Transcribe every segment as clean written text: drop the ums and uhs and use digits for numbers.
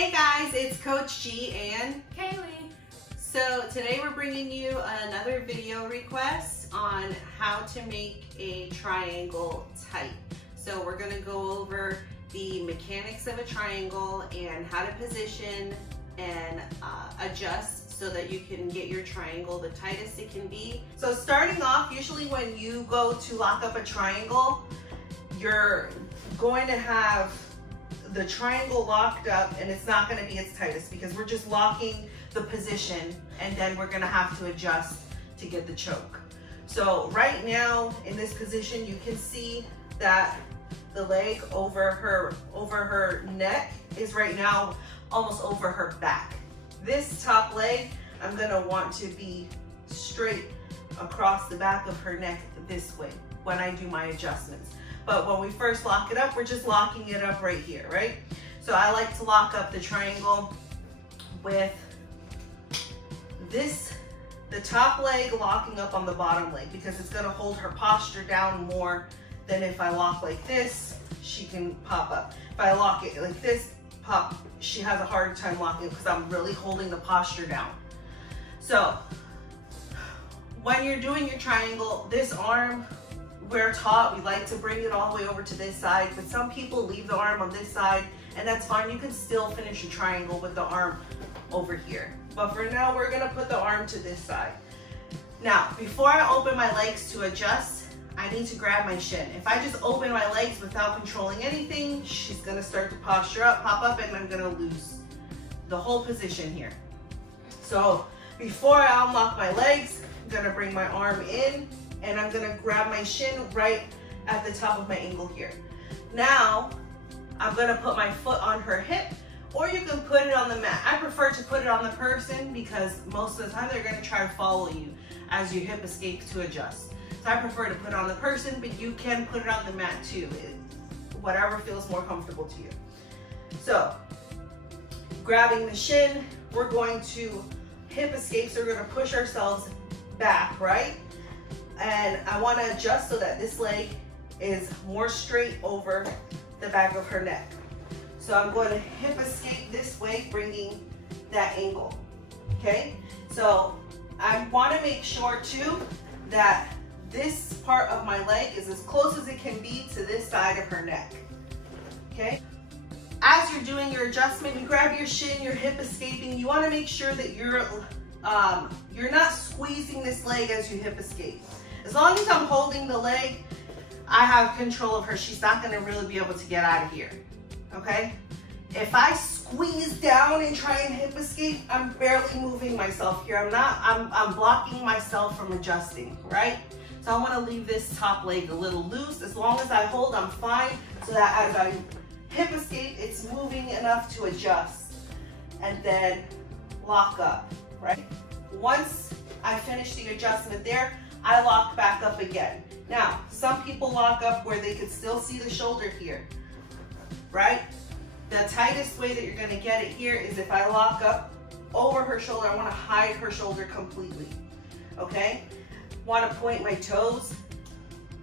Hey guys, it's Coach G and Kaylee. So today we're bringing you another video request on how to make a triangle tight. So we're going to go over the mechanics of a triangle and how to position and adjust so that you can get your triangle the tightest it can be. So starting off, usually when you go to lock up a triangle, you're going to have the triangle locked up and it's not going to be its tightest because we're just locking the position and then we're going to have to adjust to get the choke. So right now in this position, you can see that the leg over her neck is right now almost over her back. This top leg, I'm going to want to be straight across the back of her neck this way when I do my adjustments. But when we first lock it up, we're just locking it up right here, right? So I like to lock up the triangle with the top leg locking up on the bottom leg because it's gonna hold her posture down more than if I lock like this, she can pop up. If I lock it like this, she has a hard time locking it because I'm really holding the posture down. So when you're doing your triangle, this arm, we're taught we like to bring it all the way over to this side, but some people leave the arm on this side and that's fine. You can still finish your triangle with the arm over here. But for now, we're gonna put the arm to this side. Now, before I open my legs to adjust, I need to grab my shin. If I just open my legs without controlling anything, she's gonna start to posture up, pop up, and I'm gonna lose the whole position here. So before I unlock my legs, I'm gonna bring my arm in and I'm gonna grab my shin right at the top of my ankle here. Now, I'm gonna put my foot on her hip, or you can put it on the mat. I prefer to put it on the person because most of the time they're gonna try to follow you as you hip escape to adjust. So I prefer to put it on the person, but you can put it on the mat too. Whatever feels more comfortable to you. So, grabbing the shin, we're going to hip escape, so we're gonna push ourselves back, right? And I want to adjust so that this leg is more straight over the back of her neck. So I'm going to hip escape this way, bringing that angle, okay? So I want to make sure too that this part of my leg is as close as it can be to this side of her neck, okay? As you're doing your adjustment, you grab your shin, you're hip escaping. You want to make sure that you're not squeezing this leg as you hip escape. As long as I'm holding the leg, I have control of her. She's not gonna really be able to get out of here, okay? If I squeeze down and try and hip escape, I'm barely moving myself here. I'm blocking myself from adjusting, right? So I wanna leave this top leg a little loose. As long as I hold, I'm fine, so that as I hip escape, it's moving enough to adjust and then lock up, right? Once I finish the adjustment there, I lock back up again. Now, some people lock up where they could still see the shoulder here, right? The tightest way that you're gonna get it here is if I lock up over her shoulder. I wanna hide her shoulder completely, okay? Wanna point my toes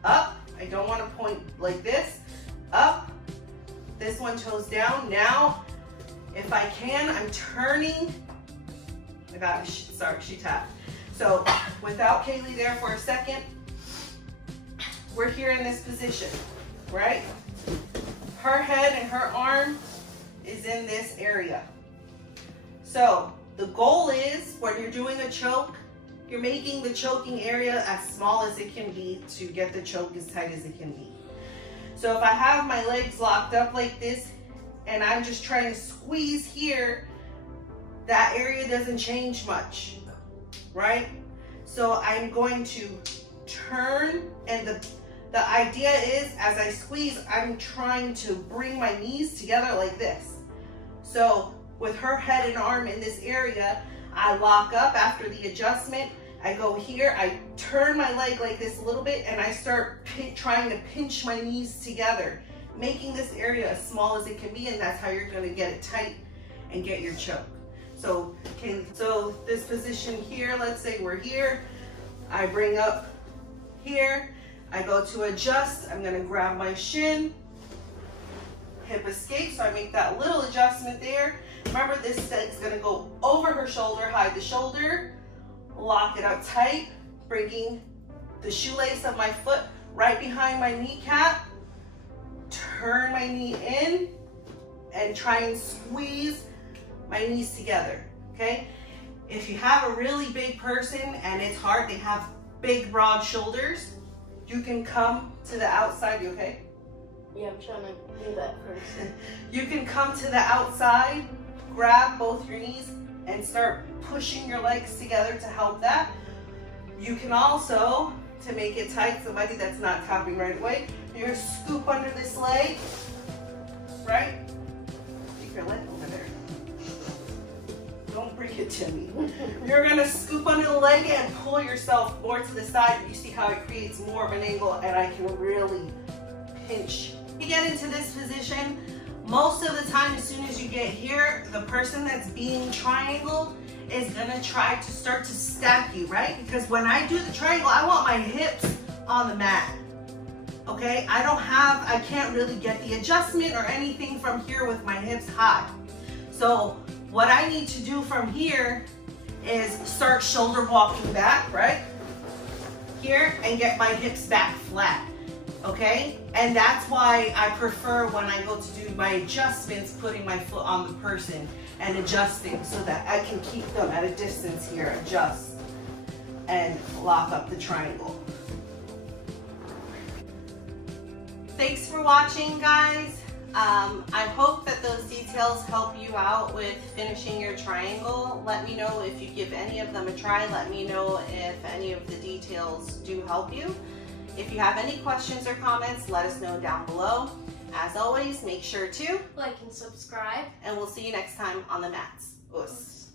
up. I don't wanna point like this, up. This one toes down. Now, if I can, I'm turning. I got it, sorry, she tapped. So without Kaylee there for a second, we're here in this position, right? Her head and her arm is in this area. So the goal is when you're doing a choke, you're making the choking area as small as it can be to get the choke as tight as it can be. So if I have my legs locked up like this and I'm just trying to squeeze here, that area doesn't change much, right? So I'm going to turn, and the idea is as I squeeze, I'm trying to bring my knees together like this. So with her head and arm in this area, I lock up after the adjustment. I go here, I turn my leg like this a little bit, and I start trying to pinch my knees together, making this area as small as it can be, and that's how you're gonna get it tight and get your choke. So, okay, so this position here, let's say we're here, I bring up here, I go to adjust, I'm gonna grab my shin, hip escape, so I make that little adjustment there. Remember, this leg's gonna go over her shoulder, hide the shoulder, lock it up tight, bringing the shoelace of my foot right behind my kneecap, turn my knee in, and try and squeeze my knees together, okay? If you have a really big person and it's hard, they have big, broad shoulders, you can come to the outside. You okay? Yeah, I'm trying to do that first. You can come to the outside, grab both your knees, and start pushing your legs together to help that. You can also, to make it tight, somebody that's not tapping right away, you're gonna scoop under this leg, right? Keep your leg over there. Don't bring it to me. You're gonna scoop under the leg and pull yourself more to the side. You see how it creates more of an angle, and I can really pinch. You get into this position, most of the time, as soon as you get here, the person that's being triangled is gonna try to start to stack you, right? Because when I do the triangle, I want my hips on the mat, okay? I can't really get the adjustment or anything from here with my hips high. So what I need to do from here is start shoulder walking back, right? Here, and get my hips back flat, okay? And that's why I prefer when I go to do my adjustments, putting my foot on the person and adjusting so that I can keep them at a distance here, adjust, and lock up the triangle. Thanks for watching, guys. I hope that those details help you out with finishing your triangle. Let me know if you give any of them a try. Let me know if any of the details do help you. If you have any questions or comments, let us know down below. As always, make sure to like and subscribe. And we'll see you next time on the mats. Us.